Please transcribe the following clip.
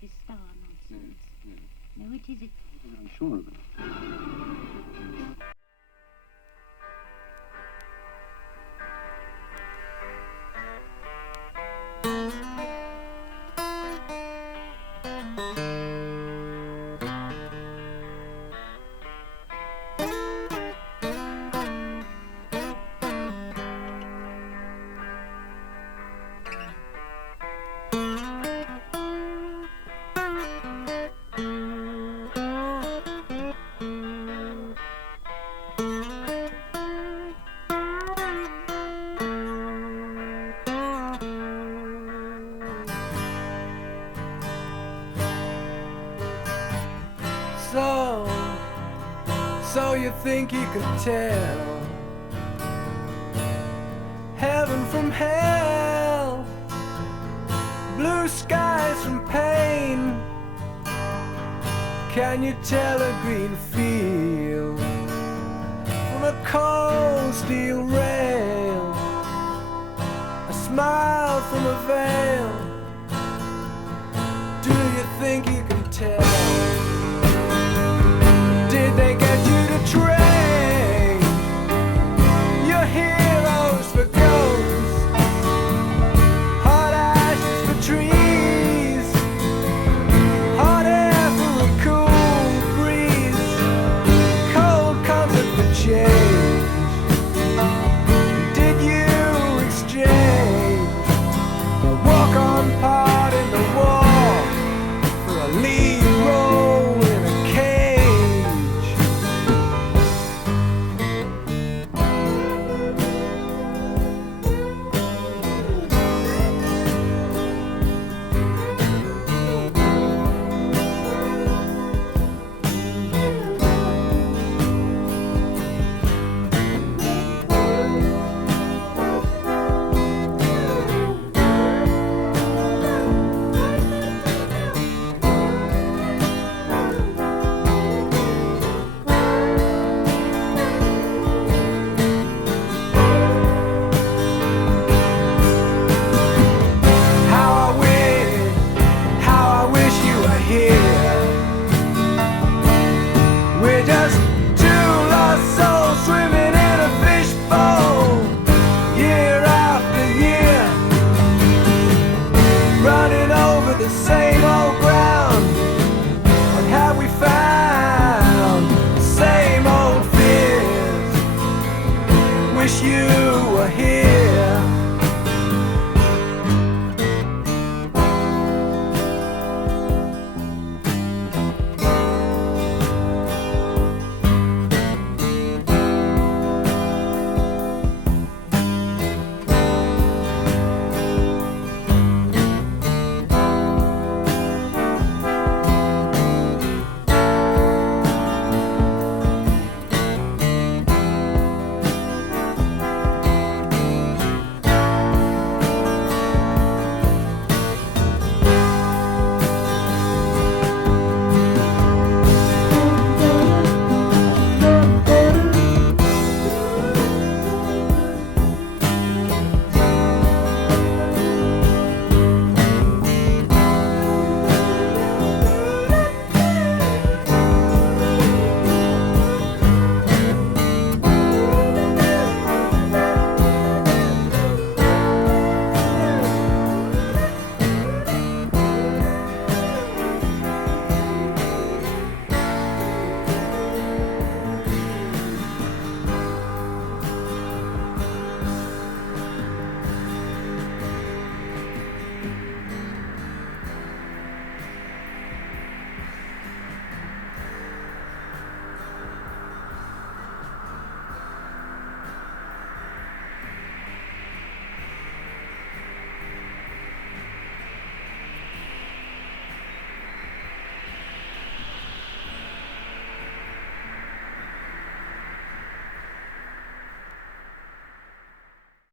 this star nonsense. No, it isn't. I'm sure of it. So you think you could tell heaven from hell, blue skies from pain? Can you tell a green field from a cold steel rail, a smile from a veil? Do you think you can tell? Did they get you to trade your heroes for ghosts, hot ashes for trees, hot air for a cool breeze, cold comfort for change? Did you exchange a walk-on part in the war for a lead role in a cage? We're just two lost souls swimming in a fishbowl, year after year, running over the same old ground. What have we found? The same old fears. Wish you were here.